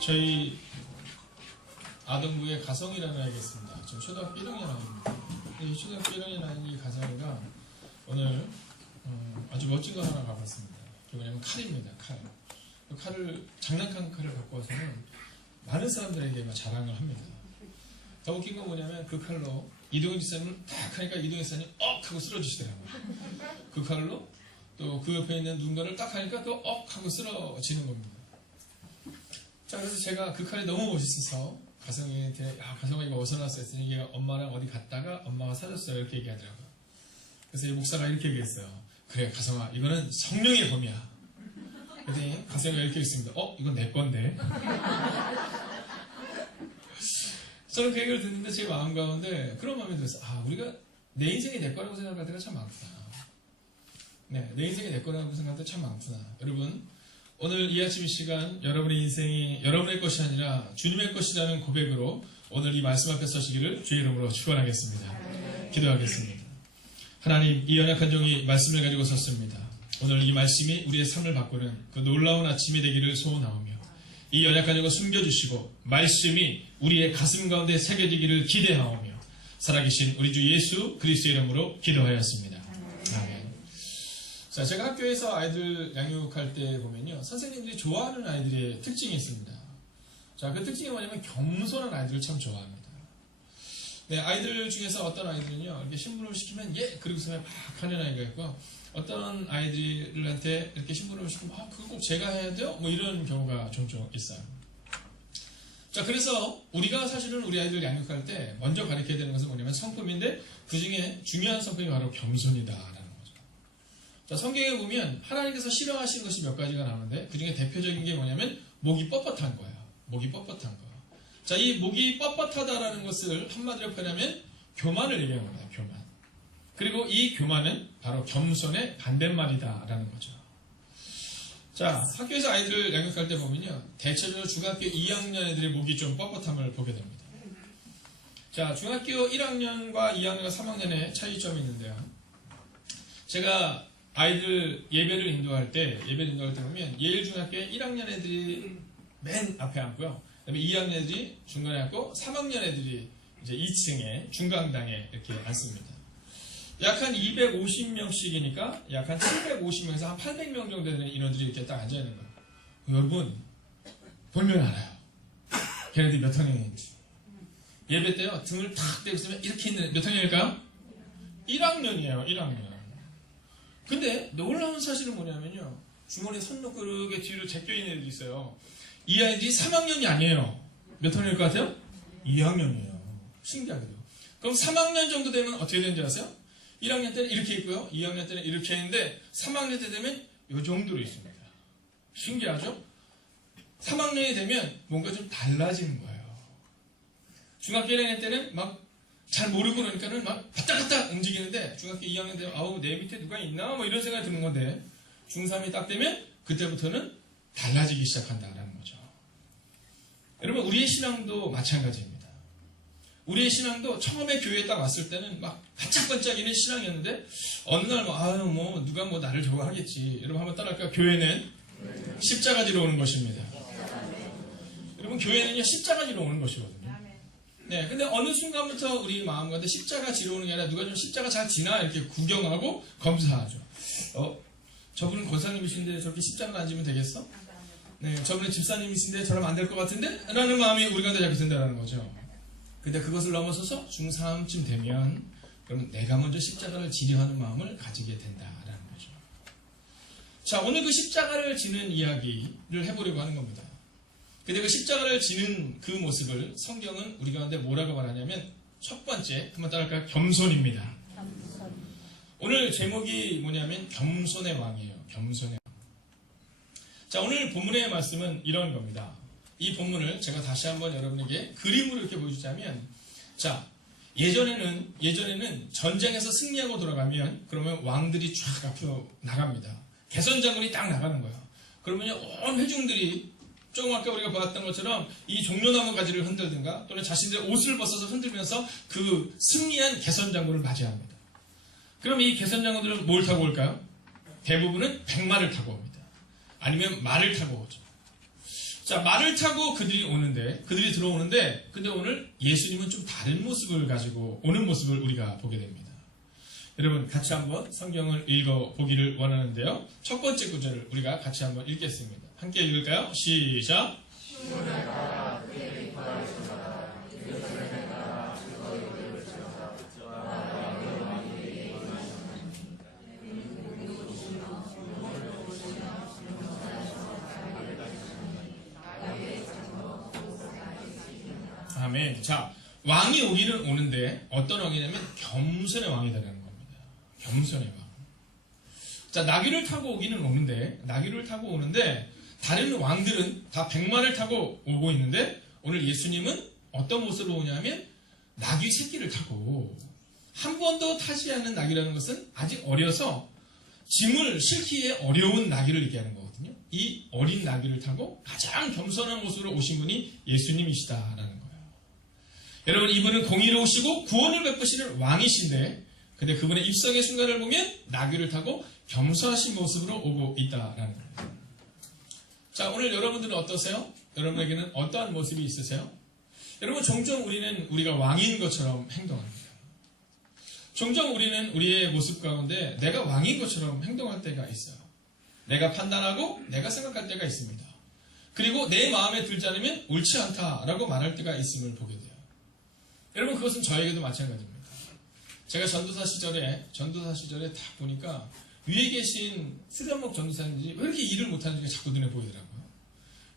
저희 아동부의 가성이라는 아이가 있습니다. 지금 초등학교 1학년 아이입니다. 이 초등학교 1학년 아이 가성이가 오늘 아주 멋진 거 하나 가봤습니다. 그게 뭐냐면 칼입니다. 칼. 그 칼을, 장난감 칼을 갖고 와서는 많은 사람들에게 막 자랑을 합니다. 더 웃긴 건 뭐냐면 그 칼로 이동현 지사님을 딱 하니까 이동현 지사님 하고 쓰러지시더라고요. 그 칼로 또 그 옆에 있는 누군가를 딱 하니까 또 하고 쓰러지는 겁니다. 자, 그래서 제가 그 칼이 너무 멋있어서 가성이한테, 가성아 이거 어디서 나왔어? 했더니 이게 엄마랑 어디 갔다가 엄마가 사줬어요. 이렇게 얘기하더라고요. 그래서 이 목사가 이렇게 얘기했어요. 그래, 가성아, 이거는 성령의 범이야. 그랬더니 가성이가 이렇게 했습니다. 이건 내 건데. 저는 그 얘기를 듣는데 제 마음 가운데 그런 마음이 들었어요. 우리가 내 인생이 내 거라고 생각할 때가 참 많구나. 네, 내 인생이 내 거라고 생각할 때 참 많구나. 여러분, 오늘 이 아침 이 시간 여러분의 인생이 여러분의 것이 아니라 주님의 것이라는 고백으로 오늘 이 말씀 앞에 서시기를 주의 이름으로 축원하겠습니다. 기도하겠습니다. 하나님, 이 연약한 종이 말씀을 가지고 섰습니다. 오늘 이 말씀이 우리의 삶을 바꾸는 그 놀라운 아침이 되기를 소원하오며 이 연약한 종을 숨겨주시고 말씀이 우리의 가슴 가운데 새겨지기를 기대하오며 살아계신 우리 주 예수 그리스도의 이름으로 기도하였습니다. 아멘. 자, 제가 학교에서 아이들 양육할 때 보면요, 선생님들이 좋아하는 아이들의 특징이 있습니다. 자, 그 특징이 뭐냐면 겸손한 아이들을 참 좋아합니다. 네, 아이들 중에서 어떤 아이들은요, 이렇게 심부름을 시키면 그러고서 막 하는 아이가 있고, 어떤 아이들한테 이렇게 심부름을 시키면 그거 꼭 제가 해야 돼요? 뭐 이런 경우가 종종 있어요. 자, 그래서 우리가 사실은 우리 아이들 양육할 때 먼저 가르쳐야 되는 것은 뭐냐면 성품인데 그 중에 중요한 성품이 바로 겸손이다. 자, 성경에 보면 하나님께서 싫어하시는 것이 몇 가지가 나오는데 그 중에 대표적인 게 뭐냐면 목이 뻣뻣한 거예요. 목이 뻣뻣한 거. 자, 이 목이 뻣뻣하다라는 것을 한마디로 표현하면 교만을 얘기하는 겁니다. 교만. 그리고 이 교만은 바로 겸손의 반대말이다라는 거죠. 자, 학교에서 아이들을 양육할 때 보면요, 대체적으로 중학교 2학년 애들의 목이 좀 뻣뻣함을 보게 됩니다. 자, 중학교 1학년과 2학년과 3학년의 차이점이 있는데요. 제가 아이들 예배를 인도할 때 보면 예일중학교에 1학년 애들이 맨 앞에 앉고요. 그다음에 2학년 애들이 중간에 앉고 3학년 애들이 이제 2층에 중강당에 이렇게 앉습니다. 약 한 250명씩이니까 약 한 750명에서 한 800명 정도 되는 인원들이 이렇게 딱 앉아 있는 거예요. 여러분 보면 알아요. 걔네들이 몇 학년인지. 예배 때요, 등을 탁 대고 있으면 이렇게 있는 몇 학년일까요? 1학년이에요. 1학년. 근데 놀라운 사실은 뭐냐면요, 주머니에 손 넣고 이렇게 뒤로 제껴있는 애들이 있어요. 이 아이들이 3학년이 아니에요. 몇 학년일 것 같아요? 2학년이에요. 신기하게도. 그럼 3학년 정도 되면 어떻게 되는지 아세요? 1학년 때는 이렇게 있고요, 2학년 때는 이렇게 있는데 3학년 때 되면 이 정도로 있습니다. 신기하죠? 3학년이 되면 뭔가 좀 달라지는 거예요. 중학교 1학년 때는 막 잘 모르고 그러니까는 막 바짝바짝 움직이는데 중학교 2학년 되면 내 밑에 누가 있나? 뭐 이런 생각이 드는 건데 중3이 딱 되면 그때부터는 달라지기 시작한다라는 거죠. 여러분, 우리의 신앙도 마찬가지입니다. 우리의 신앙도 처음에 교회에 딱 왔을 때는 막 반짝반짝이는 신앙이었는데 어느 날 누가 나를 저거 하겠지. 여러분 한번 따라할까요? 교회는 십자가 지러 오는 것입니다. 여러분, 교회는요 십자가 지러 오는 것이거든요. 네, 근데 어느 순간부터 우리 마음 가운데 십자가 지러 오는 게 아니라 누가 좀 십자가 잘 지나 이렇게 구경하고 검사하죠. 저분은 권사님이신데 저렇게 십자가 안 지면 되겠어? 네, 저분은 집사님이신데 저러면 안 될 것 같은데? 라는 마음이 우리 가운데 자꾸 든다는 거죠. 근데 그것을 넘어서서 중3쯤 되면 그러면 내가 먼저 십자가를 지려 하는 마음을 가지게 된다라는 거죠. 자, 오늘 그 십자가를 지는 이야기를 해보려고 하는 겁니다. 근데 그 십자가를 지는 그 모습을 성경은 우리 가운데 뭐라고 말하냐면 첫 번째, 한번 따라할까요? 겸손입니다. 오늘 제목이 뭐냐면 겸손의 왕이에요. 겸손의 왕. 자, 오늘 본문의 말씀은 이런 겁니다. 이 본문을 제가 다시 한번 여러분에게 그림으로 이렇게 보여주자면, 자, 예전에는 전쟁에서 승리하고 돌아가면 그러면 왕들이 쫙 앞으로 나갑니다. 개선장군이 딱 나가는 거예요. 그러면 온 회중들이 조금 아까 우리가 봤던 것처럼 이 종려나무 가지를 흔들든가 또는 자신들의 옷을 벗어서 흔들면서 그 승리한 개선장군을 맞이합니다. 그럼 이 개선장군들은 뭘 타고 올까요? 대부분은 백마를 타고 옵니다. 아니면 말을 타고 오죠. 자, 말을 타고 그들이 들어오는데, 근데 오늘 예수님은 좀 다른 모습을 가지고 오는 모습을 우리가 보게 됩니다. 여러분, 같이 한번 성경을 읽어보기를 원하는데요. 첫 번째 구절을 우리가 같이 한번 읽겠습니다. 함께 읽을까요? 시작! 아멘. 자, 왕이 오기는 오는데 어떤 왕이냐면 겸손의 왕이다라는 겁니다. 겸손의 왕. 자, 나귀를 타고 오기는 오는데 다른 왕들은 다 백마를 타고 오고 있는데 오늘 예수님은 어떤 모습으로 오냐면 나귀 새끼를 타고 한 번도 타지 않은 나귀라는 것은 아직 어려서 짐을 싣기에 어려운 나귀를 얘기하는 거거든요. 이 어린 나귀를 타고 가장 겸손한 모습으로 오신 분이 예수님이시다라는 거예요. 여러분, 이분은 공의로우시고 구원을 베푸시는 왕이신데, 근데 그분의 입성의 순간을 보면 나귀를 타고 겸손하신 모습으로 오고 있다라는 거예요. 자, 오늘 여러분들은 어떠세요? 여러분에게는 어떠한 모습이 있으세요? 여러분, 종종 우리가 왕인 것처럼 행동합니다. 종종 우리는 우리의 모습 가운데 내가 왕인 것처럼 행동할 때가 있어요. 내가 판단하고 내가 생각할 때가 있습니다. 그리고 내 마음에 들지 않으면 옳지 않다라고 말할 때가 있음을 보게 돼요. 여러분, 그것은 저에게도 마찬가지입니다. 제가 전도사 시절에 딱 보니까 위에 계신 수련목 전도사님들이 왜 이렇게 일을 못하는지 자꾸 눈에 보이더라고요.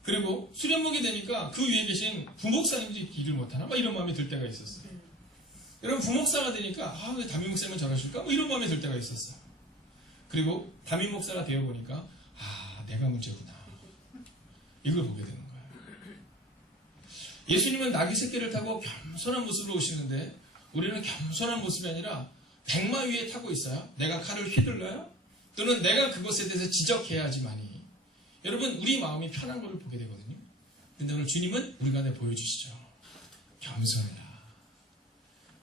그리고 수련목이 되니까 그 위에 계신 부목사님들이 일을 못하나? 막 이런 마음이 들 때가 있었어요. 여러분, 부목사가 되니까 왜 담임 목사님은 저러실까? 뭐 이런 마음이 들 때가 있었어요. 그리고 담임 목사가 되어보니까 내가 문제구나. 이걸 보게 되는 거예요. 예수님은 나귀 새끼를 타고 겸손한 모습으로 오시는데 우리는 겸손한 모습이 아니라 백마 위에 타고 있어요. 내가 칼을 휘둘러요? 또는 내가 그것에 대해서 지적해야지만이 여러분, 우리 마음이 편한 것을 보게 되거든요. 근데 오늘 주님은 우리 가운데 보여주시죠. 겸손해라.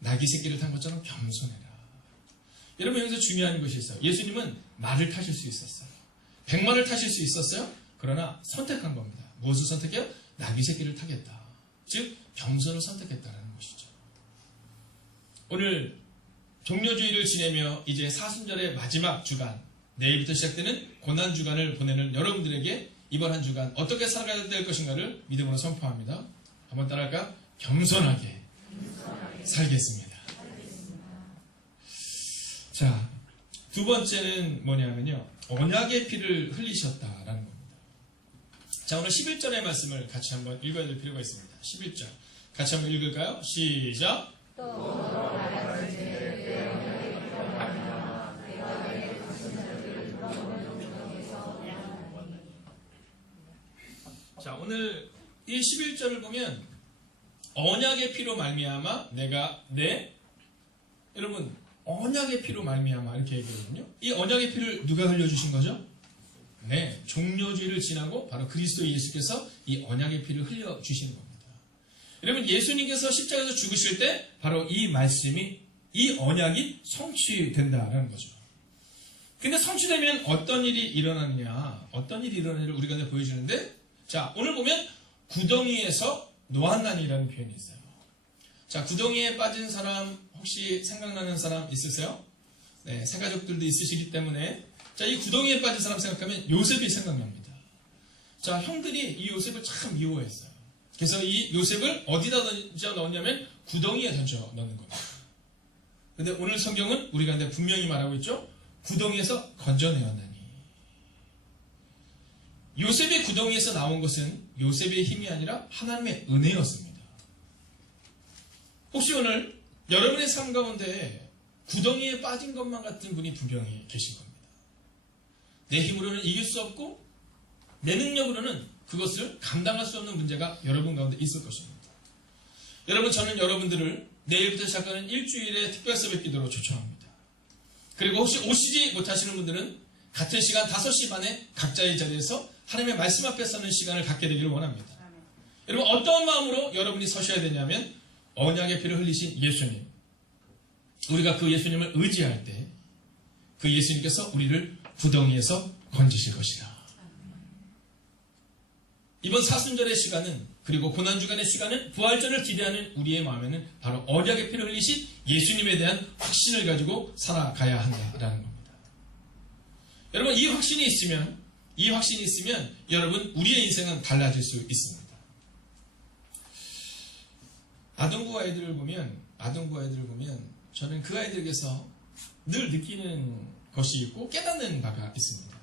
나귀 새끼를 탄 것처럼 겸손해라. 여러분, 여기서 중요한 것이 있어요. 예수님은 말을 타실 수 있었어요. 백마를 타실 수 있었어요. 그러나 선택한 겁니다. 무엇을 선택해요? 나귀 새끼를 타겠다. 즉 겸손을 선택했다는 것이죠. 오늘 종료주의를 지내며 이제 사순절의 마지막 주간, 내일부터 시작되는 고난주간을 보내는 여러분들에게 이번 한 주간 어떻게 살아가야 될 것인가를 믿음으로 선포합니다. 한번 따라할까? 겸손하게 살겠습니다. 자, 두 번째는 뭐냐면요, 언약의 피를 흘리셨다라는 겁니다. 자, 오늘 11절의 말씀을 같이 한번 읽어야 될 필요가 있습니다. 11절 같이 한번 읽을까요? 시작. 자, 오늘 이 11절을 보면 언약의 피로 말미암아 여러분, 언약의 피로 말미암아 이렇게 얘기하거든요. 이 언약의 피를 누가 흘려주신 거죠? 네, 종료주의를 지나고 바로 그리스도 예수께서 이 언약의 피를 흘려주시는 겁니다. 여러분, 예수님께서 십자가에서 죽으실 때 바로 이 말씀이, 이 언약이 성취된다라는 거죠. 근데 성취되면 어떤 일이 일어나느냐를 우리가 보여주는데, 자, 오늘 보면 구덩이에서 노한난이라는 표현이 있어요. 자, 구덩이에 빠진 사람 혹시 생각나는 사람 있으세요? 네, 새가족들도 있으시기 때문에, 자, 이 구덩이에 빠진 사람 생각하면 요셉이 생각납니다. 자, 형들이 이 요셉을 참 미워했어요. 그래서 이 요셉을 어디다 던져 넣었냐면 구덩이에 던져 넣는 겁니다. 근데 오늘 성경은 우리 가운데 분명히 말하고 있죠. 구덩이에서 건져내었나니. 요셉의 구덩이에서 나온 것은 요셉의 힘이 아니라 하나님의 은혜였습니다. 혹시 오늘 여러분의 삶 가운데 구덩이에 빠진 것만 같은 분이 분명히 계신 겁니다. 내 힘으로는 이길 수 없고 내 능력으로는 그것을 감당할 수 없는 문제가 여러분 가운데 있을 것입니다. 여러분, 저는 여러분들을 내일부터 시작하는 일주일의 특별 새벽 기도로 초청합니다. 그리고 혹시 오시지 못하시는 분들은 같은 시간 5시 반에 각자의 자리에서 하나님의 말씀 앞에 서는 시간을 갖게 되기를 원합니다. 여러분, 어떤 마음으로 여러분이 서셔야 되냐면 언약의 피를 흘리신 예수님, 우리가 그 예수님을 의지할 때 그 예수님께서 우리를 구덩이에서 건지실 것이다. 이번 사순절의 시간은, 그리고 고난주간의 시간은 부활절을 기대하는 우리의 마음에는 바로 언약의 피를 흘리신 예수님에 대한 확신을 가지고 살아가야 한다라는 겁니다. 여러분, 이 확신이 있으면 여러분, 우리의 인생은 달라질 수 있습니다. 아동부 아이들을 보면 저는 그 아이들에게서 늘 느끼는 것이 있고 깨닫는 바가 있습니다.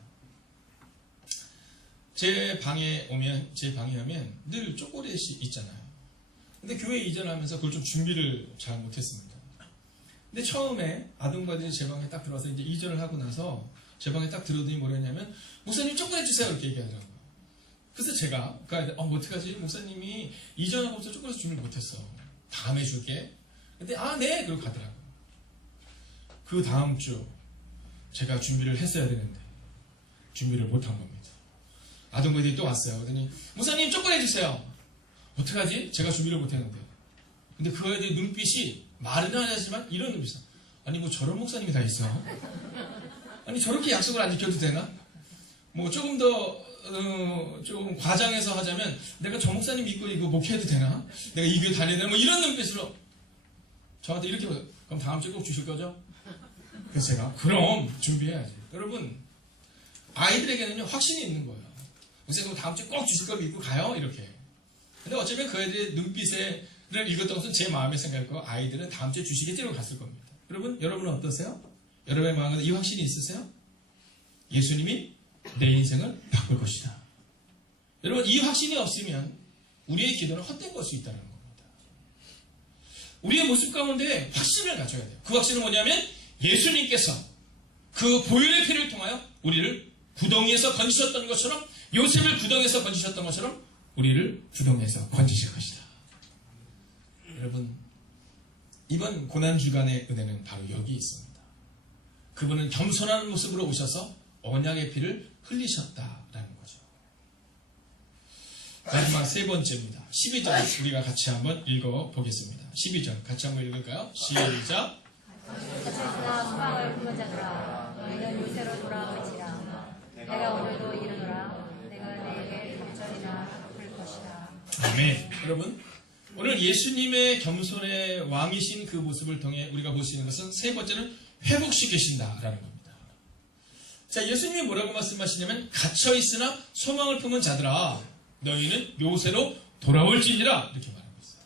제 방에 오면 늘 초콜릿이 있잖아요. 근데 교회 이전하면서 그걸 좀 준비를 잘 못했습니다. 근데 처음에 아동부아이들이 제 방에 딱 들어와서 이제 이전을 하고 나서 제 방에 딱 들어오더니 뭐라 했냐면, 목사님 초콜릿 주세요, 이렇게 얘기하더라고요. 그래서 제가 그 아이들, 뭐 어떡하지? 목사님이 이전하고부터 초콜릿 준비를 못했어. 다음에 줄게. 근데 네, 그러고 가더라고요. 그 다음 주 제가 준비를 했어야 되는데 준비를 못한 겁니다. 아동부들이 또 왔어요. 그러더니 목사님 초콜릿 주세요. 어떡하지? 제가 준비를 못했는데. 근데 그 아이들의 눈빛이 말은 안 하지만 이런 눈빛이야. 아니 뭐 저런 목사님이 다 있어? 아니 저렇게 약속을 안 지켜도 되나? 뭐 조금 더 좀 과장해서 하자면 내가 저 목사님 믿고 이거 목회해도 되나? 내가 이 교회 다녀야 되나? 뭐 이런 눈빛으로 저한테 이렇게 보여요. 그럼 다음 주에 꼭 주실 거죠? 그래서 제가 그럼 준비해야지. 여러분, 아이들에게는요 확신이 있는 거예요. 목사님 다음 주에 꼭 주실 거 믿고 가요, 이렇게. 근데 어쩌면 그 아이들의 눈빛을 읽었던 것은 제 마음의 생각이고, 아이들은 다음 주에 주시겠지라고 갔을 겁니다. 여러분은 어떠세요? 여러분의 마음에 이 확신이 있으세요? 예수님이 내 인생을 바꿀 것이다. 여러분, 이 확신이 없으면 우리의 기도는 헛된 것이 있다는 겁니다. 우리의 모습 가운데 확신을 가져야 돼요. 그 확신은 뭐냐면 예수님께서 그 보혈의 피를 통하여 우리를 구덩이에서 건지셨던 것처럼, 요셉을 구덩이에서 건지셨던 것처럼 우리를 구덩이에서 건지실 것이다. 여러분, 이번 고난주간의 은혜는 바로 여기 있습니다. 그분은 겸손한 모습으로 오셔서 언약의 피를 흘리셨다라는 거죠. 마지막 세 번째입니다. 12절 우리가 같이 한번 읽어보겠습니다. 12절 같이 한번 읽을까요? 시작. 소망을 품은 자들아, 너희는 요새로 돌아올지라. 내가 오늘도 이르노라. 내가 너에게 격전이나 갚을 것이다. 아멘. 여러분, 오늘 예수님의 겸손의 왕이신 그 모습을 통해 우리가 볼 수 있는 것은 세 번째는 회복시키신다라는 겁니다. 자, 예수님이 뭐라고 말씀하시냐면, 갇혀있으나 소망을 품은 자들아, 너희는 요새로 돌아올지니라, 이렇게 말하고 있어요.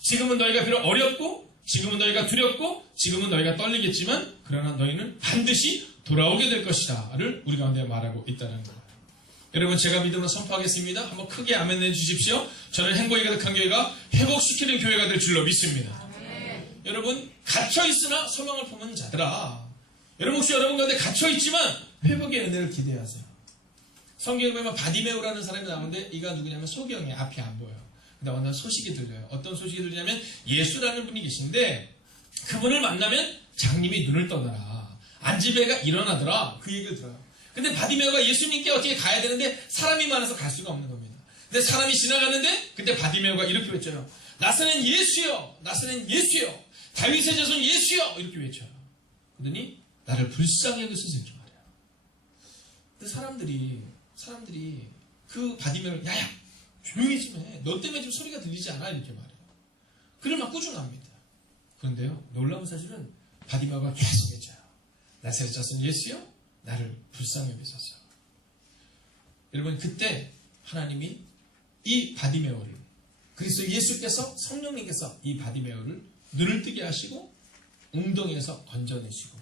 지금은 너희가 비록 어렵고, 지금은 너희가 두렵고, 지금은 너희가 떨리겠지만, 그러나 너희는 반드시 돌아오게 될 것이다를 우리 가운데 말하고 있다는 거예요. 여러분, 제가 믿음으로 선포하겠습니다. 한번 크게 아멘 해주십시오. 저는 행복이 가득한 교회가 회복시키는 교회가 될 줄로 믿습니다. 여러분, 갇혀있으나 소망을 품은 자들아, 여러분 혹시 여러분 가운데 갇혀있지만 회복의 은혜를 기대하세요. 성경에 보면 바디메오라는 사람이 나오는데, 이가 누구냐면 소경이 앞이 안 보여요. 근데 어느 날 소식이 들려요. 어떤 소식이 들리냐면 예수라는 분이 계신데, 그분을 만나면 장님이 눈을 떠더라, 안지배가 일어나더라, 그 얘기를 들어요. 근데 바디메오가 예수님께 어떻게 가야 되는데 사람이 많아서 갈 수가 없는 겁니다. 근데 사람이 지나갔는데 그때 바디메오가 이렇게 외쳐요. 나사렛 예수여, 나사렛 예수여, 다윗의 자손 예수여, 이렇게 외쳐요. 그러더니 나를 불쌍히 여기소서, 이렇게 말해요. 근데 사람들이 그 바디메오를 야야 조용히 좀 해, 너 때문에 지금 소리가 들리지 않아, 이렇게 말해요. 그를 막 꾸중합니다. 그런데요, 놀라운 사실은 바디메오가 계속 외쳐요. 나사렛 자손 예수여, 나를 불쌍히 여기소서. 여러분, 그때 하나님이 이 바디메오를, 그리스도 예수께서, 성령님께서 이 바디메오를 눈을 뜨게 하시고 웅덩이에서 건져내시고,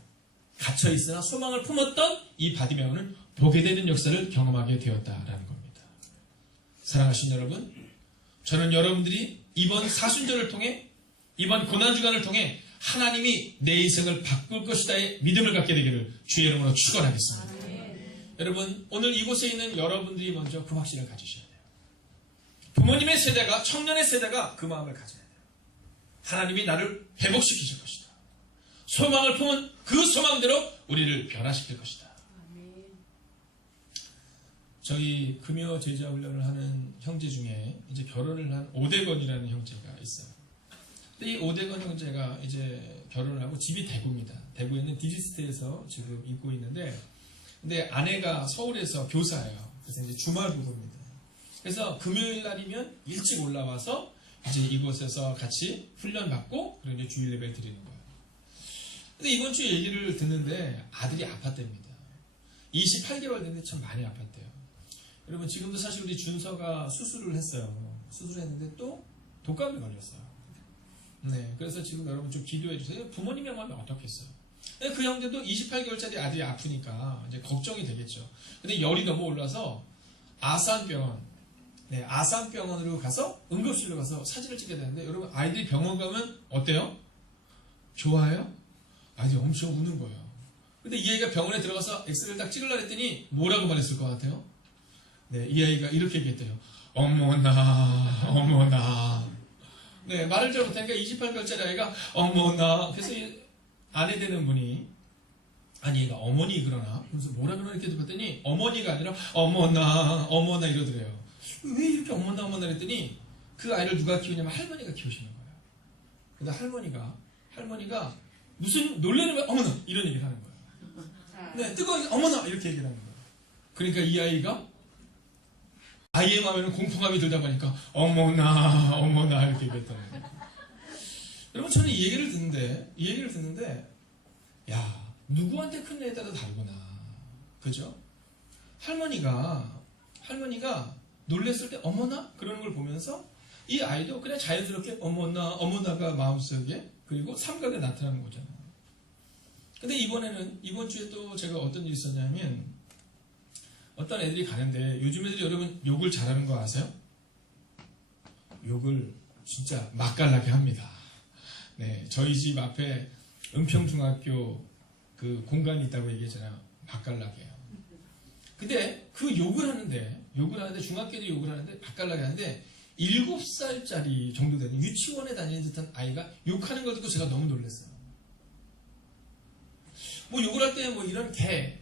갇혀있으나 소망을 품었던 이 바디메오는 보게 되는 역사를 경험하게 되었다라는 겁니다. 사랑하신 여러분, 저는 여러분들이 이번 사순절을 통해, 이번 고난주간을 통해 하나님이 내 인생을 바꿀 것이다의 믿음을 갖게 되기를 주의 이름으로 축원하겠습니다. 여러분, 오늘 이곳에 있는 여러분들이 먼저 그 확신을 가지셔야 돼요. 부모님의 세대가, 청년의 세대가 그 마음을 가져야 돼요. 하나님이 나를 회복시키실 것이다. 소망을 품은 그 소망대로 우리를 변화시킬 것이다. 저희 금요 제자 훈련을 하는 형제 중에 이제 결혼을 한 오대건이라는 형제가 있어요. 근데 이 오대건 형제가 이제 결혼을 하고 집이 대구입니다. 대구에 있는 디지스트에서 지금 있고 있는데, 근데 아내가 서울에서 교사예요. 그래서 이제 주말 부부입니다. 그래서 금요일 날이면 일찍 올라와서 이제 이곳에서 같이 훈련 받고 그리고 이제 주일 예배 드리는 거예요. 근데 이번 주에 얘기를 듣는데 아들이 아팠답니다. 28개월 됐는데 참 많이 아팠대요. 여러분 지금도 사실 우리 준서가 수술을 했어요. 수술했는데 또 독감에 걸렸어요. 네, 그래서 지금 여러분 좀 기도해 주세요. 부모님이 하면 어떻겠어요? 그 형제도 28개월짜리 아들이 아프니까 이제 걱정이 되겠죠. 근데 열이 너무 올라서 아산병원, 네, 아산병원으로 가서 응급실로 가서 사진을 찍게 되는데 여러분 아이들이 병원 가면 어때요? 좋아요? 아이들이 엄청 우는 거예요. 근데 이 아이가 병원에 들어가서 엑스레이를 딱 찍으려고 했더니 뭐라고 말했을 것 같아요? 네, 이 아이가 이렇게 얘기했대요. 어머나, 어머나. 네, 말을 잘 못하니까 28개월짜리 아이가 어머나. 그래서 이 아내 되는 분이 아니 얘가 어머니 그러나? 그래서 뭐라 그러나 이렇게 봤더니 어머니가 아니라 어머나, 어머나 이러더래요. 왜 이렇게 어머나, 어머나 그랬더니 그 아이를 누가 키우냐면 할머니가 키우시는 거예요. 근데 할머니가 무슨 놀라는 거야? 어머나! 이런 얘기를 하는 거예요. 네, 뜨거운 어머나! 이렇게 얘기를 하는 거예요. 그러니까 이 아이가 아이의 마음에는 공포감이 들다 보니까 어머나, 어머나 이렇게 얘기했다는 거예요. 여러분 저는 이 얘기를 듣는데 야, 누구한테 큰애에 따라 다르구나. 그죠? 할머니가 놀랬을 때 어머나? 그러는 걸 보면서 이 아이도 그냥 자연스럽게 어머나, 어머나가 마음속에 그리고 삼각에 나타나는 거잖아요. 근데 이번 주에 또 제가 어떤 일이 있었냐면 어떤 애들이 가는데 요즘 애들이 여러분 욕을 잘하는 거 아세요? 욕을 진짜 맛깔나게 합니다. 네, 저희 집 앞에 은평중학교 그 공간이 있다고 얘기했잖아요. 맛깔나게요. 근데 그 욕을 하는데 중학교도 욕을 하는데 맛깔나게 하는데 7살짜리 정도 되는 유치원에 다니는 듯한 아이가 욕하는 걸 듣고 제가 너무 놀랐어요. 뭐 욕을 할 때 뭐 이런 개,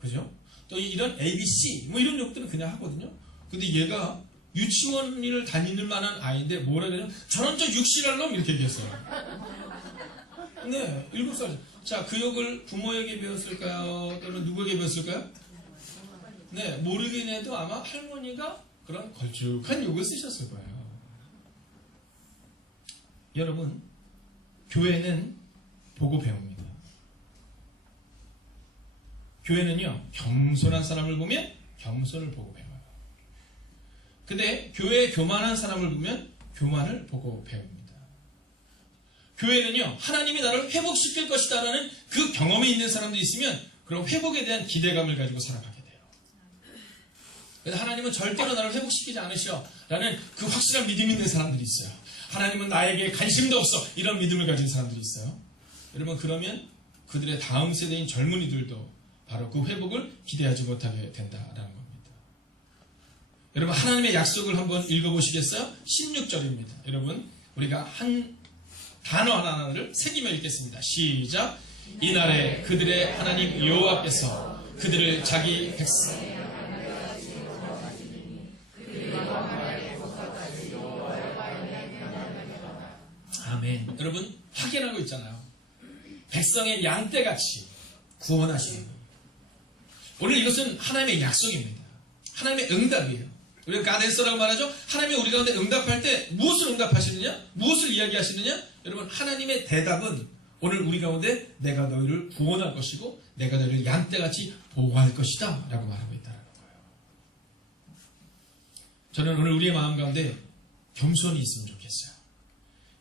그죠? 또 이런 ABC, 뭐 이런 욕들은 그냥 하거든요. 근데 얘가 유치원을 다니는 만한 아이인데 뭐라 그러냐면 저런 저 육실할 놈 이렇게 얘기했어요. 네, 7살. 자, 그 욕을 부모에게 배웠을까요? 또는 누구에게 배웠을까요? 네, 모르긴 해도 아마 할머니가 그런 걸쭉한 욕을 쓰셨을 거예요. 여러분, 교회는 보고 배웁니다. 교회는요, 겸손한 사람을 보면 겸손을 보고 배워요. 근데 교회에 교만한 사람을 보면 교만을 보고 배웁니다. 교회는요, 하나님이 나를 회복시킬 것이다 라는 그 경험이 있는 사람도 있으면 그런 회복에 대한 기대감을 가지고 살아가게 돼요. 그래서 하나님은 절대로 나를 회복시키지 않으셔 라는 그 확실한 믿음이 있는 사람들이 있어요. 하나님은 나에게 관심도 없어 이런 믿음을 가진 사람들이 있어요. 여러분 그러면 그들의 다음 세대인 젊은이들도 바로 그 회복을 기대하지 못하게 된다라는 겁니다. 여러분 하나님의 약속을 한번 읽어보시겠어요? 16절입니다. 여러분 우리가 한 단어 하나하나를 새기며 읽겠습니다. 시작. 이날에 그들의 하나님 여호와께서 그들을 자기 백성 아멘. 여러분 확인하고 있잖아요. 백성의 양떼같이 구원하시는 분. 오늘 이것은 하나님의 약속입니다. 하나님의 응답이에요. 우리가 가데스라고 말하죠. 하나님이 우리 가운데 응답할 때 무엇을 응답하시느냐? 무엇을 이야기하시느냐? 여러분 하나님의 대답은 오늘 우리 가운데 내가 너희를 구원할 것이고 내가 너희를 양떼같이 보호할 것이다 라고 말하고 있다는 거예요. 저는 오늘 우리의 마음 가운데 겸손이 있으면 좋겠어요.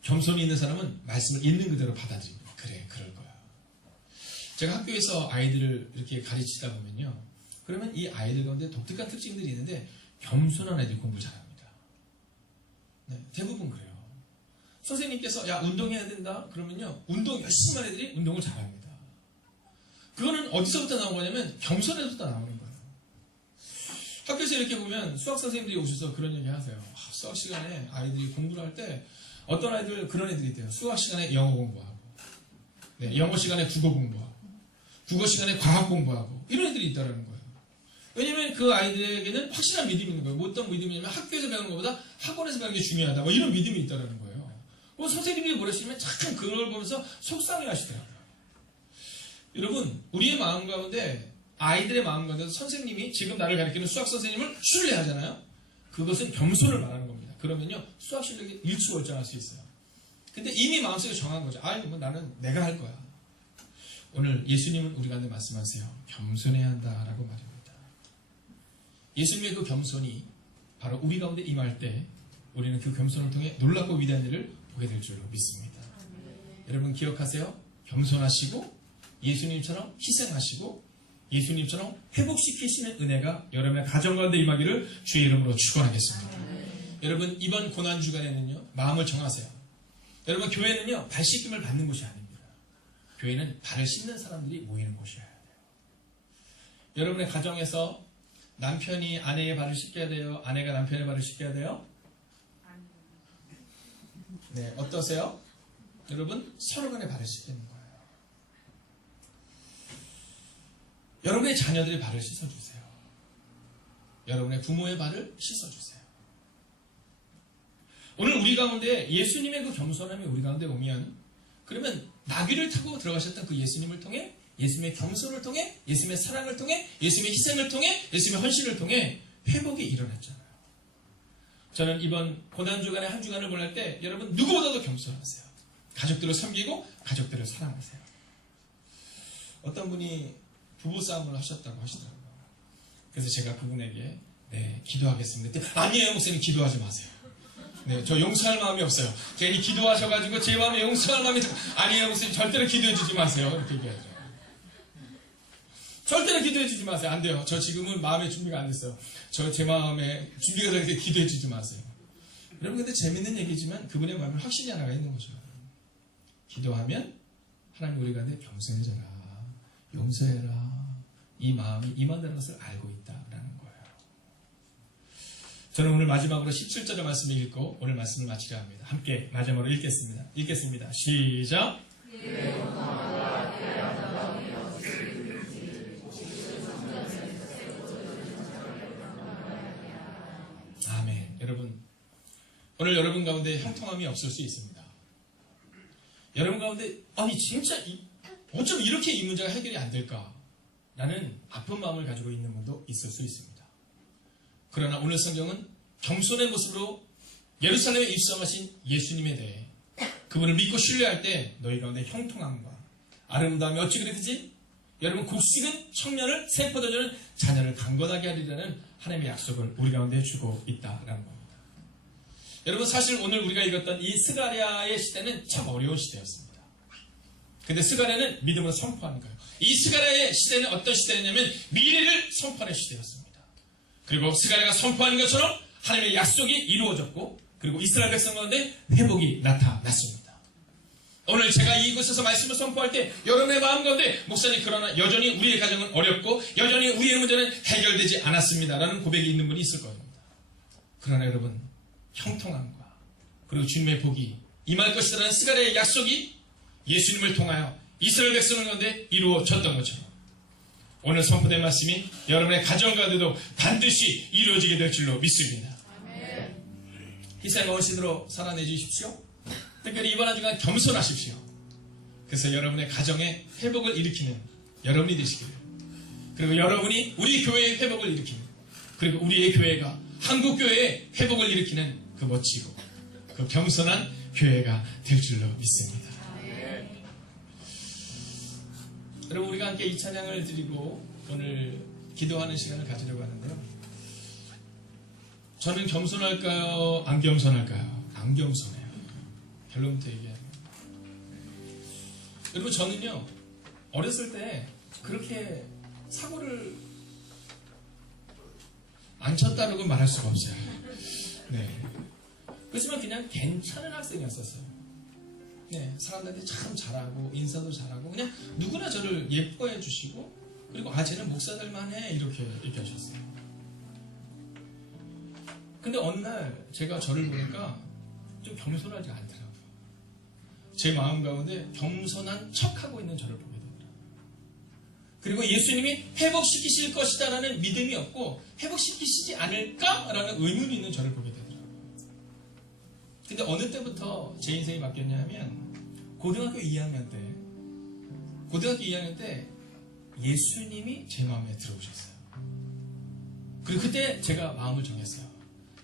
겸손이 있는 사람은 말씀을 있는 그대로 받아들입니다. 그래, 그럴 거야. 제가 학교에서 아이들을 이렇게 가르치다 보면요. 그러면 이 아이들 가운데 독특한 특징들이 있는데 겸손한 애들이 공부 잘합니다. 네, 대부분 그래요. 선생님께서 야 운동해야 된다 그러면요. 운동 열심히 한 애들이 운동을 잘합니다. 그거는 어디서부터 나온 거냐면 겸손에서부터 나오는 거예요. 학교에서 이렇게 보면 수학 선생님들이 오셔서 그런 얘기 하세요. 수학 시간에 아이들이 공부를 할 때 어떤 아이들 그런 애들이 있대요. 수학 시간에 영어 공부하고 네, 영어 시간에 국어 공부하고 국어 시간에 과학 공부하고 이런 애들이 있다는 거예요. 왜냐면 그 아이들에게는 확실한 믿음이 있는 거예요. 뭐 어떤 믿음이냐면 학교에서 배우는 것보다 학원에서 배우는 게 중요하다. 뭐 이런 믿음이 있다는 거예요. 선생님이 뭐랬으면 참 그걸 보면서 속상해 하시더라고요. 여러분, 우리의 마음 가운데, 아이들의 마음 가운데서 선생님이 지금 나를 가르치는 수학 선생님을 신뢰하잖아요. 그것은 겸손을 말하는 겁니다. 그러면요, 수학 실력이 일취월장할 수 있어요. 근데 이미 마음속에 정한 거죠. 뭐 나는 내가 할 거야. 오늘 예수님은 우리 가운데 말씀하세요. 겸손해야 한다라고 말입니다. 예수님의 그 겸손이 바로 우리 가운데 임할 때 우리는 그 겸손을 통해 놀랍고 위대한 일을 보게 될 줄로 믿습니다. 여러분 기억하세요. 겸손하시고 예수님처럼 희생하시고 예수님처럼 회복시키시는 은혜가 여러분의 가정 가운데 임하기를 주의 이름으로 축원하겠습니다. 여러분 이번 고난주간에는요. 마음을 정하세요. 여러분 교회는요. 발 씻김을 받는 곳이 아닙니다. 교회는 발을 씻는 사람들이 모이는 곳이어야 돼요. 여러분의 가정에서 남편이 아내의 발을 씻겨야 돼요? 아내가 남편의 발을 씻겨야 돼요? 네, 어떠세요? 여러분 서로 간의 발을 씻기는 거예요. 여러분의 자녀들의 발을 씻어주세요. 여러분의 부모의 발을 씻어주세요. 오늘 우리 가운데 예수님의 그 겸손함이 우리 가운데 오면 그러면 나귀를 타고 들어가셨던 그 예수님을 통해 예수님의 겸손을 통해 예수님의 사랑을 통해 예수님의 희생을 통해 예수님의 헌신을 통해 회복이 일어났잖아요. 저는 이번 고난주간의 한 주간을 보낼 때 여러분 누구보다도 겸손하세요. 가족들을 섬기고 가족들을 사랑하세요. 어떤 분이 부부싸움을 하셨다고 하시더라고요. 그래서 제가 그분에게 네, 기도하겠습니다. 아니에요 목사님 기도하지 마세요. 네, 저 용서할 마음이 없어요. 괜히 기도하셔가지고 제 마음에 용서할 마음이 아니에요 목사님 절대로 기도해주지 마세요. 이렇게 얘기하죠. 절대로 기도해주지 마세요. 안 돼요. 저 지금은 마음의 준비가 안 됐어요. 제 마음에 준비가 될 때 기도해주지 마세요. 여러분 근데 재밌는 얘기지만 그분의 마음에 확신이 하나가 있는 거죠. 기도하면 하나님 우리 가운데 겸손해져라. 용서해라. 이 마음이 임한다는 것을 알고 있다라는 거예요. 저는 오늘 마지막으로 17절의 말씀을 읽고 오늘 말씀을 마치려 합니다. 함께 마지막으로 읽겠습니다. 시작. 아멘. 여러분 오늘 여러분 가운데 형통함이 없을 수 있습니다. 여러분 가운데 아니 진짜 어쩜 이렇게 이 문제가 해결이 안 될까? 라는 아픈 마음을 가지고 있는 분도 있을 수 있습니다. 그러나 오늘 성경은 겸손의 모습으로 예루살렘에 입성하신 예수님에 대해 그분을 믿고 신뢰할 때 너희 가운데 형통함과 아름다움이 어찌 그리 되지? 여러분 곡식은 청년을 세포도주는 자녀를 강건하게 하리라는 하나님의 약속을 우리 가운데 주고 있다라는 겁니다. 여러분 사실 오늘 우리가 읽었던 이 스가랴의 시대는 참 어려운 시대였습니다. 근데 스가랴는 믿음으로 선포하는 거예요. 이 스가랴의 시대는 어떤 시대였냐면 미래를 선포하는 시대였습니다. 그리고 스가랴가 선포하는 것처럼 하나님의 약속이 이루어졌고 그리고 이스라엘 백성 가운데 회복이 나타났습니다. 오늘 제가 이곳에서 말씀을 선포할 때 여러분의 마음 가운데 목사님 그러나 여전히 우리의 가정은 어렵고 여전히 우리의 문제는 해결되지 않았습니다라는 고백이 있는 분이 있을 겁니다. 그러나 여러분 형통함과 그리고 주님의 복이 임할 것이라는 스가랴의 약속이 예수님을 통하여 이스라엘 백성 가운데 이루어졌던 것처럼 오늘 선포된 말씀이 여러분의 가정 가운데도 반드시 이루어지게 될 줄로 믿습니다. 희생과 헌신으로 살아내 주십시오. 특별히 이번 한 주간 겸손하십시오. 그래서 여러분의 가정에 회복을 일으키는 여러분이 되시기를 그리고 여러분이 우리 교회의 회복을 일으키는 그리고 우리의 교회가 한국교회의 회복을 일으키는 그 멋지고 그 겸손한 교회가 될 줄로 믿습니다. 여러분 우리가 함께 이 찬양을 드리고 오늘 기도하는 시간을 가지려고 하는데요. 저는 겸손할까요? 안 겸손할까요? 안 겸손해요. 결론부터 얘기하면 여러분 저는요 어렸을 때 그렇게 사고를 안 쳤다라고 말할 수가 없어요. 네. 그렇지만 그냥 괜찮은 학생이었었어요. 네, 사람들한테 참 잘하고 인사도 잘하고 그냥 누구나 저를 예뻐해 주시고 그리고 쟤는 목사들만 해 이렇게 얘기하셨어요. 근데 어느 날 제가 저를 보니까 좀 겸손하지 않더라고요. 제 마음 가운데 겸손한 척하고 있는 저를 보게 되더라고요. 그리고 예수님이 회복시키실 것이다라는 믿음이 없고 회복시키시지 않을까라는 의문이 있는 저를 보게 되더라고요. 근데 어느 때부터 제 인생이 바뀌었냐면 고등학교 2학년 때 예수님이 제 마음에 들어오셨어요. 그리고 그때 제가 마음을 정했어요.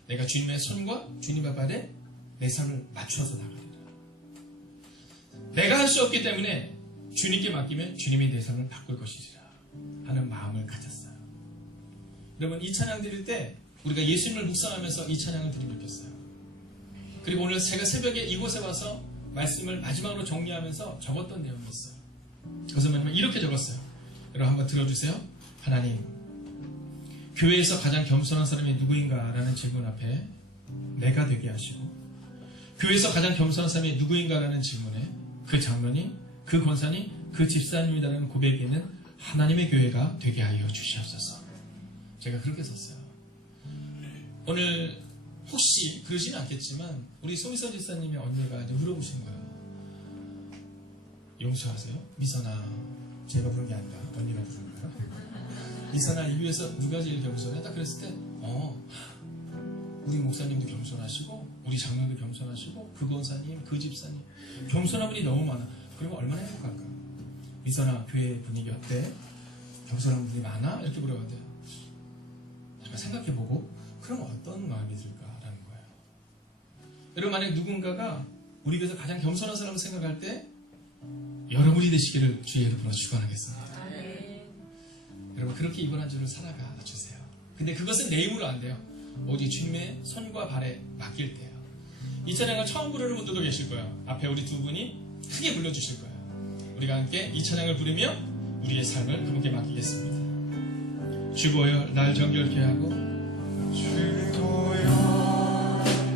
내가 주님의 손과 주님의 발에 내 삶을 맞춰서 나가리라. 내가 할 수 없기 때문에 주님께 맡기면 주님이 내 삶을 바꿀 것이리라 하는 마음을 가졌어요. 여러분, 이 찬양 드릴 때 우리가 예수님을 묵상하면서 이 찬양을 드리면 좋겠어요. 그리고 오늘 제가 새벽에 이곳에 와서 말씀을 마지막으로 정리하면서 적었던 내용이 있어요. 그래서 뭐냐면 이렇게 적었어요. 여러분 한번 들어주세요. 하나님, 교회에서 가장 겸손한 사람이 누구인가? 라는 질문 앞에 내가 되게 하시고, 교회에서 가장 겸손한 사람이 누구인가? 라는 질문에 그 장로님, 그 권사님, 그 집사님이라는 고백이 있는 하나님의 교회가 되게 하여 주시옵소서. 제가 그렇게 썼어요. 오늘 혹시 그러지는 않겠지만 우리 송미선 집사님의 언니가 이제 물어보신 거예요. 용서하세요? 미선아, 제가 부른 게 아니라 언니가 부른 거예요. 미선아, 이 위에서 누가 제일 겸손해? 딱 그랬을 때 우리 목사님도 겸손하시고 우리 장로도 겸손하시고 그 권사님, 그 집사님 겸손한 분이 너무 많아. 그러면 얼마나 행복할까? 미선아, 교회 분위기 어때? 겸손한 분이 많아? 이렇게 물어봤는데 잠깐 생각해보고 그럼 어떤 마음이 들까라는 거예요. 여러분, 만약 누군가가 우리 교회에서 가장 겸손한 사람을 생각할 때 여러분이 되시기를 주의 이름으로 축원하겠습니다. 여러분, 그렇게 이번 한 주를 살아가 주세요. 근데 그것은 내 힘으로 안 돼요. 오직 주님의 손과 발에 맡길 때예요. 이 찬양을 처음 부르는 분들도 계실 거예요. 앞에 우리 두 분이 크게 불러주실 거예요. 우리가 함께 이 찬양을 부르며 우리의 삶을 그분께 맡기겠습니다. 주보여 날 정결케 하고, 주보여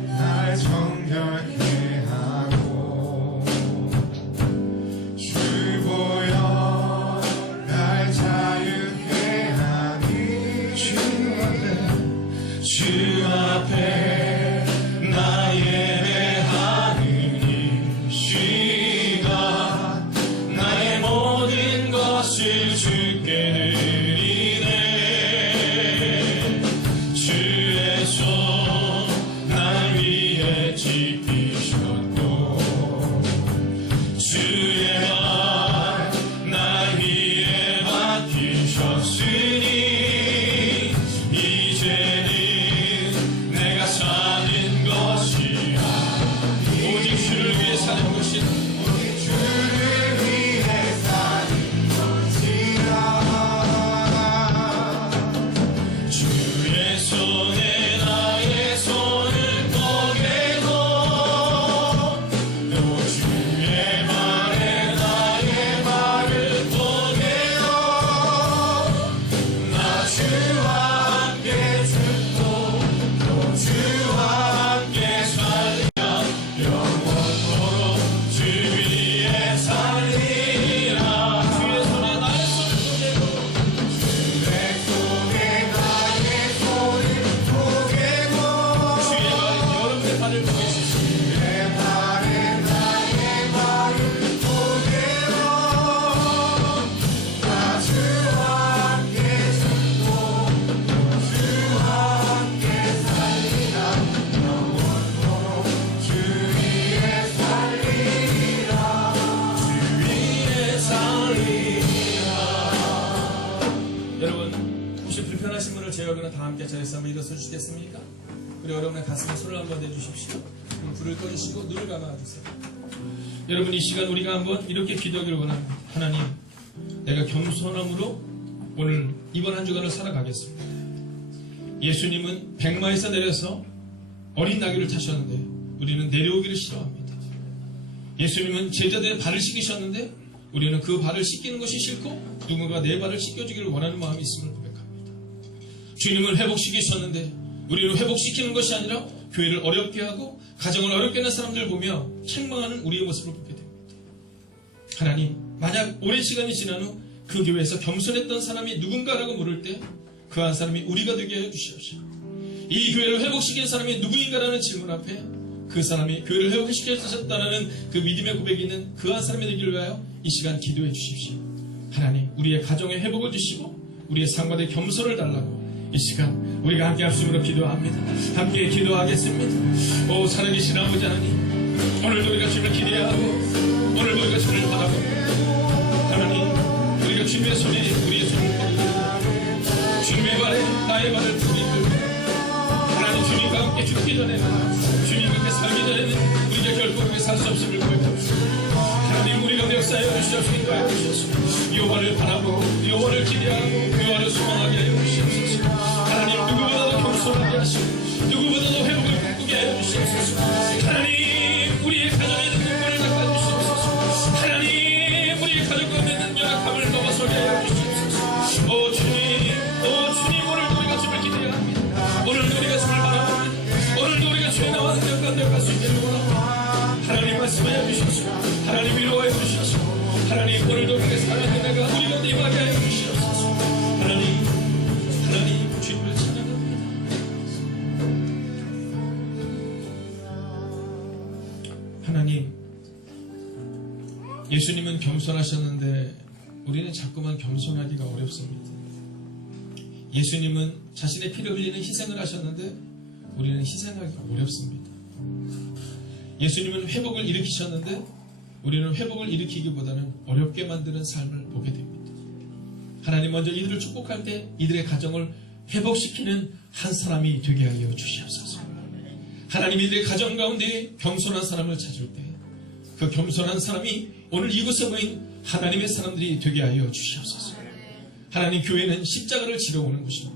날 정결케 하고, 주보여 날 자유케 하니, 주 앞에 나 예배하는 이 시간 나의 모든 것을 주께 드리네. 주의 손 날 위해 지키셨고, 주의 말 날 위해 맡기셨으니 이제는 내가 사는 것이 오직 주를 위해 사는 것이 오직 주를 위해 사는 것이라. 주의 손에 나의 손을 뽀개고, 또 주의 발에 나의 발을 뽀개어 나 주와 함께 죽고 또 주와 함께 살리며 영원토록 주 위에 살리라. 주의 손에 나의 손을 뽀개고, 주의 손에 나의 손을 뽀개고, 주의 발에 여러분의 발을 뽀개시고, 주의 발에 나의 발을 뽀개어 나 주와 함께 죽고 또 주와 함께 살리라. 영원토록 주 위에 살리라. 주 위에 살리라. 여러분, 혹시 불편하신 분을 제외하거나 다 함께 자리에서 한번 일어서 주시겠습니까? 우리 여러분의 가슴에 손을 한번 대주십시오. 그리고 불을 꺼주시고 눈을 감아주세요. 여러분, 이 시간 우리가 한번 이렇게 기도하기를 원합니다. 하나님, 내가 겸손함으로 오늘 이번 한 주간을 살아가겠습니다. 예수님은 백마에서 내려서 어린 나귀를 타셨는데 우리는 내려오기를 싫어합니다. 예수님은 제자들의 발을 씻기셨는데 우리는 그 발을 씻기는 것이 싫고 누군가 내 발을 씻겨주기를 원하는 마음이 있음을 고백합니다. 주님은 회복시키셨는데 우리는 회복시키는 것이 아니라 교회를 어렵게 하고 가정을 어렵게 하는 사람들을 보며 책망하는 우리의 모습을 보게 됩니다. 하나님, 만약 오랜 시간이 지난 후 그 교회에서 겸손했던 사람이 누군가라고 물을 때 그 한 사람이 우리가 되게 하여 주시옵소서. 이 교회를 회복시킨 사람이 누구인가라는 질문 앞에 그 사람이 교회를 회복시켰다는 그 믿음의 고백이 있는 그 한 사람이 되기를 위하여 이 시간 기도해 주십시오. 하나님, 우리의 가정에 회복을 주시고 우리의 상관의 겸손을 달라고 이 시간 우리가 함께 합심으로 기도합니다. 함께 기도하겠습니다. 오 살아계신 아버지 하나님, 오늘도 우리가 주님을 기대하고 오늘도 우리가 주님을 바라봅니다. 하나님, 우리가 주님의 손에 우리의 손을 뻗고 주님의 발에 나의 발을 부리고 하나님 주님과 함께 죽기 전에는 주님과 함께 살기 전에는 우리가 결코 그렇게 살 수 없음을 고백합니다. 하나님 우리 가운데 역사하여 주시옵소서. 인도하여 주시옵소서. 여호와를 바라보고 여호와를 기대하고 여호와를 소망하게 하여 주시옵소서. 하나님 누구보다도 겸손하게 하시고 누구보다도 회복을 꿈꾸게 하여 주시옵소서. 하나님 우리의 가정에 있는 눈물을 닦아주시옵소서. 하나님 우리의 가족 가운데 있는 연약함을 넘어서게 하여 주시옵소서. 오 주님 오늘도 우리가 주를 기대합니다. 오늘도 우리가 주를 바라봅니다. 오늘도 우리가 주의 나와는 영광을 갈 수 있기를 원합니다. 하나님 말씀하여 주시옵소서. 하나님 위로하여 주시옵소서. 하나님 오늘도 그렇게 사랑하는 내가 우리 가운데 임하게 하여 주시옵소서. 하나님 주님을 찬양합니다. 하나님 예수님은 겸손하셨는데 우리는 자꾸만 겸손하기가 어렵습니다. 예수님은 자신의 피를 흘리는 희생을 하셨는데 우리는 희생하기가 어렵습니다. 예수님은 회복을 일으키셨는데 우리는 회복을 일으키기보다는 어렵게 만드는 삶을 보게 됩니다. 하나님 먼저 이들을 축복할 때 이들의 가정을 회복시키는 한 사람이 되게 하여 주시옵소서. 하나님 이들의 가정 가운데 겸손한 사람을 찾을 때 그 겸손한 사람이 오늘 이곳에 모인 하나님의 사람들이 되게 하여 주시옵소서. 하나님 교회는 십자가를 지러 오는 곳입니다.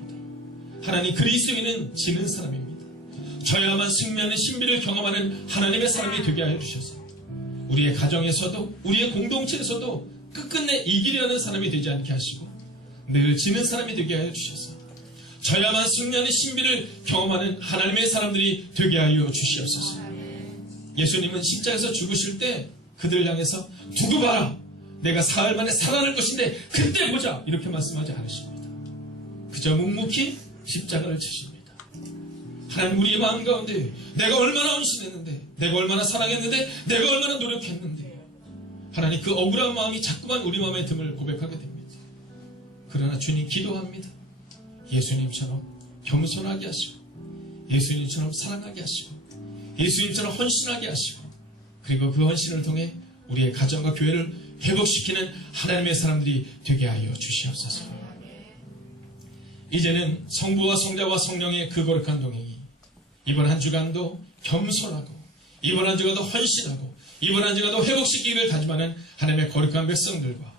하나님 그리스도인은 지는 사람입니다. 져야만 승리하는 신비를 경험하는 하나님의 사람이 되게 하여 주셔서 우리의 가정에서도 우리의 공동체에서도 끝끝내 이기려는 사람이 되지 않게 하시고 늘 지는 사람이 되게 하여 주셔서 져야만 승리하는 신비를 경험하는 하나님의 사람들이 되게 하여 주시옵소서. 예수님은 십자가에서 죽으실 때 그들을 향해서 두고 봐라, 내가 사흘 만에 살아날 것인데 그때 보자, 이렇게 말씀하지 않으십니다. 그저 묵묵히 십자가를 지십니다. 하나님 우리의 마음 가운데 내가 얼마나 헌신했는데, 내가 얼마나 사랑했는데, 내가 얼마나 노력했는데, 하나님 그 억울한 마음이 자꾸만 우리 마음에 듦을 고백하게 됩니다. 그러나 주님 기도합니다. 예수님처럼 겸손하게 하시고 예수님처럼 사랑하게 하시고 예수님처럼 헌신하게 하시고 그리고 그 헌신을 통해 우리의 가정과 교회를 회복시키는 하나님의 사람들이 되게 하여 주시옵소서. 이제는 성부와 성자와 성령의 그 거룩한 동행이 이번 한 주간도 겸손하고 이번 한 주간도 헌신하고 이번 한 주간도 회복시키기를 다짐하는 하나님의 거룩한 백성들과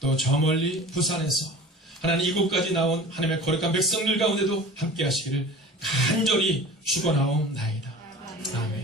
또 저 멀리 부산에서 하나님 이곳까지 나온 하나님의 거룩한 백성들 가운데도 함께 하시기를 간절히 축원하옵나이다. 아멘.